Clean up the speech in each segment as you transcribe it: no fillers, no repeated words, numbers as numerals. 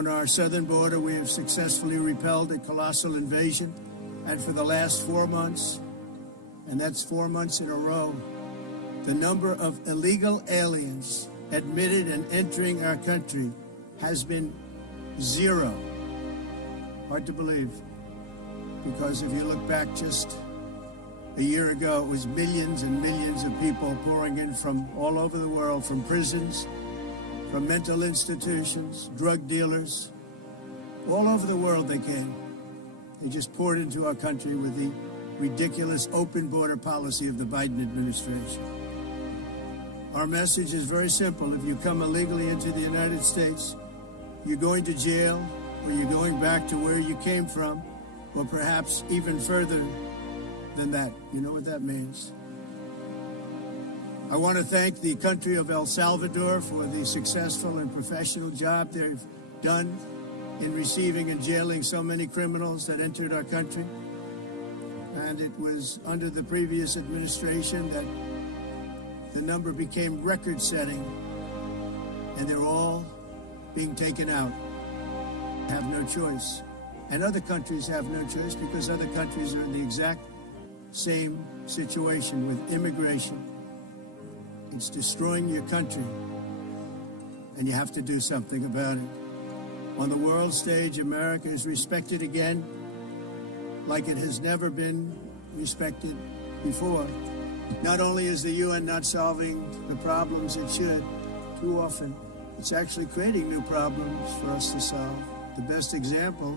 On our southern border, we have successfully repelled a colossal invasion, and for the last 4 months, and that's 4 months in a row, the number of illegal aliens admitted and entering our country has been 0. Hard to believe, because if you look back just a year ago, it was millions and millions of people pouring in from all over the world, from prisons, from mental institutions, drug dealers. All over the world they came. They just poured into our country with the ridiculous open border policy of the Biden administration. Our message is very simple. If you come illegally into the United States, you're going to jail, or you're going back to where you came from, or perhaps even further than that. You know what that means. I want to thank the country of El Salvador for the successful and professional job they've done in receiving and jailing so many criminals that entered our country. And it was under the previous administration that the number became record-setting, and they're all being taken out. Have no choice. And other countries have no choice, because other countries are in the exact same situation with immigration. It's destroying your country, and you have to do something about it. On the world stage, America is respected again like it has never been respected before. Not only is the UN not solving the problems it should, too often, it's actually creating new problems for us to solve. The best example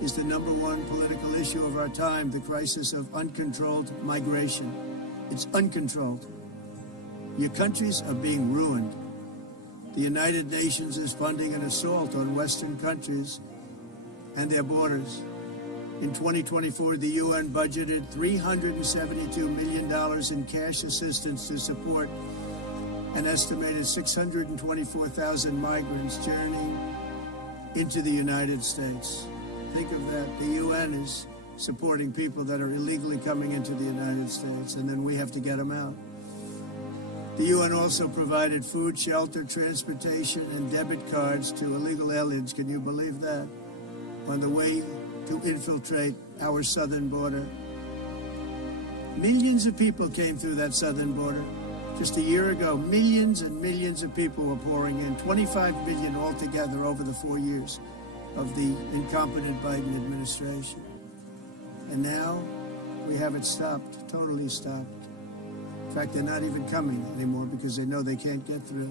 is the #1 political issue of our time, the crisis of uncontrolled migration. It's uncontrolled. Your countries are being ruined. The United Nations is funding an assault on Western countries and their borders. In 2024, the UN budgeted $372 million in cash assistance to support an estimated 624,000 migrants journeying into the United States. Think of that. The UN is supporting people that are illegally coming into the United States, and then we have to get them out. The UN also provided food, shelter, transportation, and debit cards to illegal aliens. Can you believe that? On the way to infiltrate our southern border. Millions of people came through that southern border. Just a year ago, millions and millions of people were pouring in, 25 million altogether over the 4 years of the incompetent Biden administration. And now we have it stopped, totally stopped. In fact, they're not even coming anymore because they know they can't get through.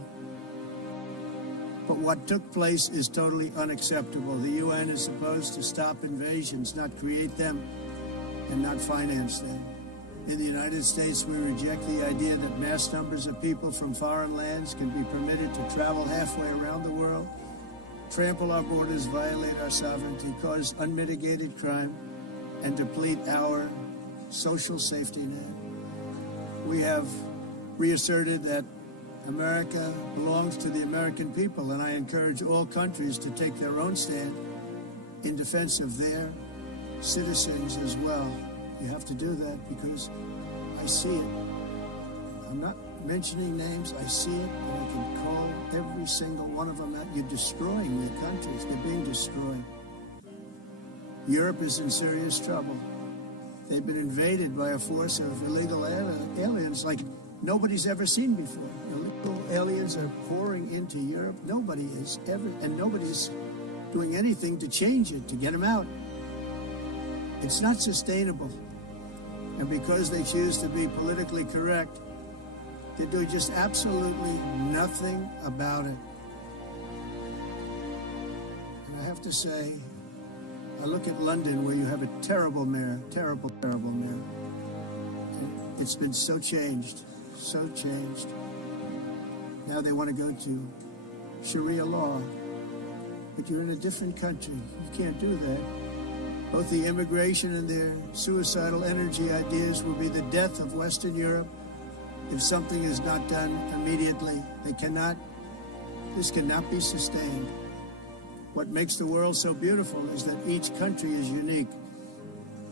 But what took place is totally unacceptable. The UN is supposed to stop invasions, not create them and not finance them. In the United States, we reject the idea that mass numbers of people from foreign lands can be permitted to travel halfway around the world, trample our borders, violate our sovereignty, cause unmitigated crime, and deplete our social safety net. We have reasserted that America belongs to the American people, and I encourage all countries to take their own stand in defense of their citizens as well. You have to do that because I see it. I'm not mentioning names. I see it, and I can call every single one of them out. You're destroying their countries. They're being destroyed. Europe is in serious trouble. They've been invaded by a force of illegal aliens like nobody's ever seen before. Illegal aliens are pouring into Europe. Nobody is ever, and nobody's doing anything to change it, to get them out. It's not sustainable. And because they choose to be politically correct, they do just absolutely nothing about it. And I have to say, I look at London, where you have a terrible mayor, terrible mayor. And it's been so changed, so changed. Now they want to go to Sharia law. But you're in a different country. You can't do that. Both the immigration and their suicidal energy ideas will be the death of Western Europe if something is not done immediately. This cannot be sustained. What makes the world so beautiful is that each country is unique.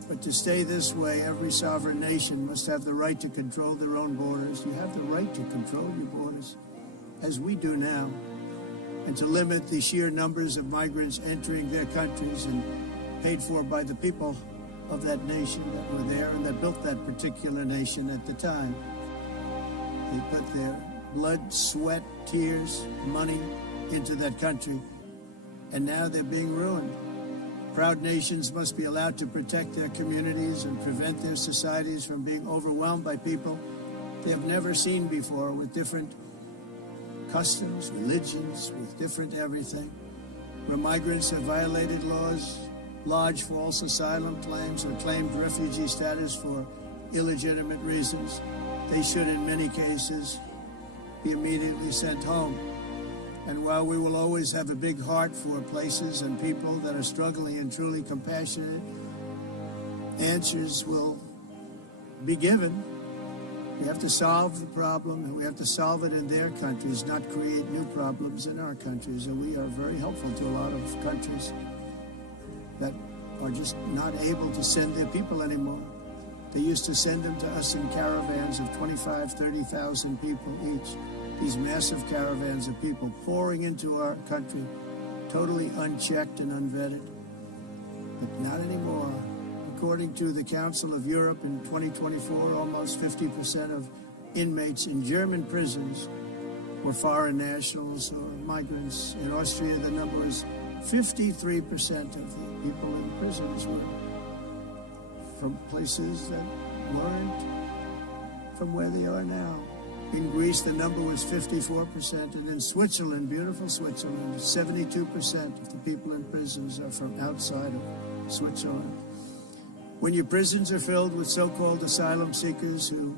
But to stay this way, every sovereign nation must have the right to control their own borders. You have the right to control your borders, as we do now. and to limit the sheer numbers of migrants entering their countries and paid for by the people of that nation that were there and that built that particular nation at the time. They put their blood, sweat, tears, money into that country, and now they're being ruined. Proud nations must be allowed to protect their communities and prevent their societies from being overwhelmed by people they have never seen before, with different customs, religions, with different everything. Where migrants have violated laws, lodged false asylum claims, or claimed refugee status for illegitimate reasons, they should in many cases be immediately sent home. And while we will always have a big heart for places and people that are struggling and truly compassionate, answers will be given. We have to solve the problem, and we have to solve it in their countries, not create new problems in our countries. And we are very helpful to a lot of countries that are just not able to send their people anymore. They used to send them to us in caravans of 25, 30,000 people each. These massive caravans of people pouring into our country, totally unchecked and unvetted. But not anymore. According to the Council of Europe in 2024, almost 50% of inmates in German prisons were foreign nationals or migrants. In Austria, the number is 53% of the people in prisons were from places that weren't from where they are now. In Greece, the number was 54%, and in Switzerland, beautiful Switzerland, 72% of the people in prisons are from outside of Switzerland. When your prisons are filled with so-called asylum seekers who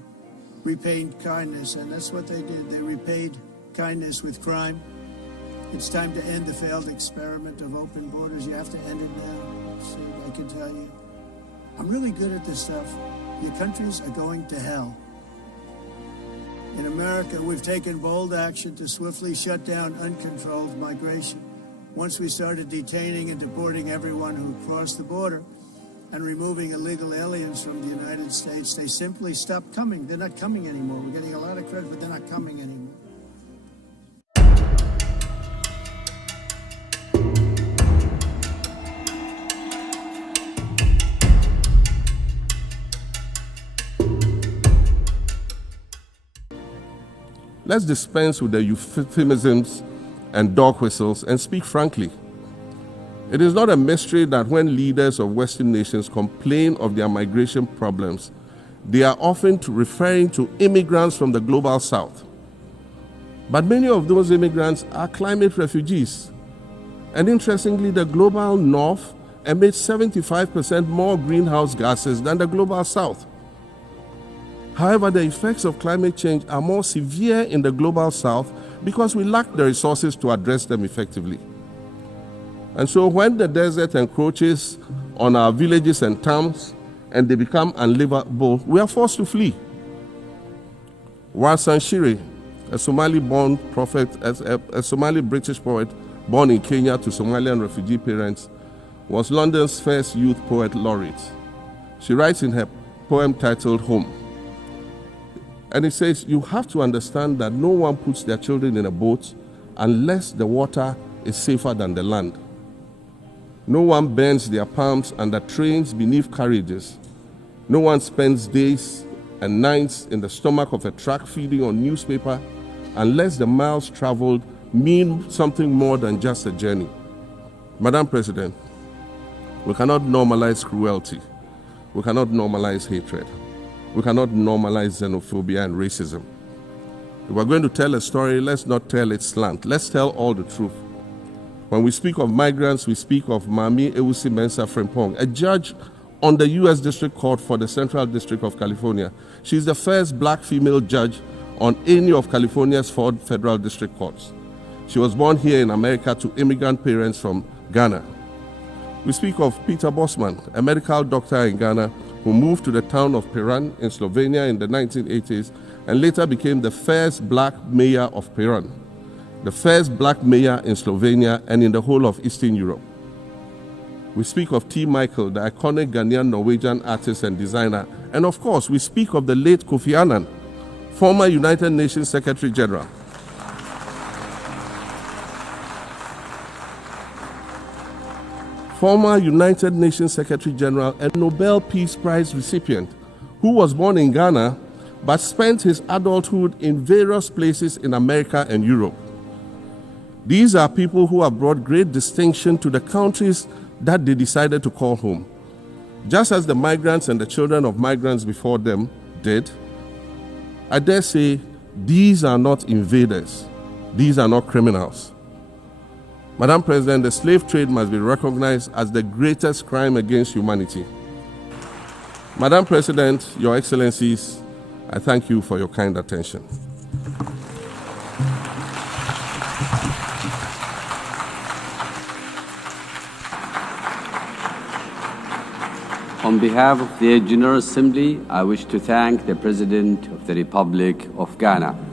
repaid kindness, and that's what they did, they repaid kindness with crime, it's time to end the failed experiment of open borders. You have to end it now. So I can tell you, I'm really good at this stuff. Your countries are going to hell. In America, we've taken bold action to swiftly shut down uncontrolled migration. Once we started detaining and deporting everyone who crossed the border and removing illegal aliens from the United States, they simply stopped coming. They're not coming anymore. We're getting a lot of credit, but they're not coming anymore. Let's dispense with the euphemisms and dog whistles and speak frankly. It is not a mystery that when leaders of Western nations complain of their migration problems, they are often referring to immigrants from the global south. But many of those immigrants are climate refugees. And interestingly, the global north emits 75% more greenhouse gases than the global south. However, the effects of climate change are more severe in the global south because we lack the resources to address them effectively. And so when the desert encroaches on our villages and towns and they become unlivable, we are forced to flee. Warsan Shire, a Somali-born prophet, a Somali-British poet born in Kenya to Somalian refugee parents, was London's first youth poet laureate. She writes in her poem titled Home. And it says, you have to understand that no one puts their children in a boat unless the water is safer than the land. No one bends their palms under trains beneath carriages. No one spends days and nights in the stomach of a truck feeding on newspaper unless the miles traveled mean something more than just a journey. Madam President, we cannot normalize cruelty. We cannot normalize hatred. We cannot normalize xenophobia and racism. If we're going to tell a story, let's not tell it slant. Let's tell all the truth. When we speak of migrants, we speak of Mami Ewusi Mensah Frimpong, a judge on the U.S. District Court for the Central District of California. She's the first black female judge on any of California's 4 federal district courts. She was born here in America to immigrant parents from Ghana. We speak of Peter Bosman, a medical doctor in Ghana who moved to the town of Piran in Slovenia in the 1980s and later became the first black mayor of Piran, the first black mayor in Slovenia and in the whole of Eastern Europe. We speak of T. Michael, the iconic Ghanaian Norwegian artist and designer. And of course, we speak of the late Kofi Annan, former United Nations Secretary General. former United Nations Secretary General and Nobel Peace Prize recipient, who was born in Ghana but spent his adulthood in various places in America and Europe. These are people who have brought great distinction to the countries that they decided to call home. Just as the migrants and the children of migrants before them did, I dare say these are not invaders. These are not criminals. Madam President, the slave trade must be recognized as the greatest crime against humanity. Madam President, Your Excellencies, I thank you for your kind attention. On behalf of the General Assembly, I wish to thank the President of the Republic of Ghana.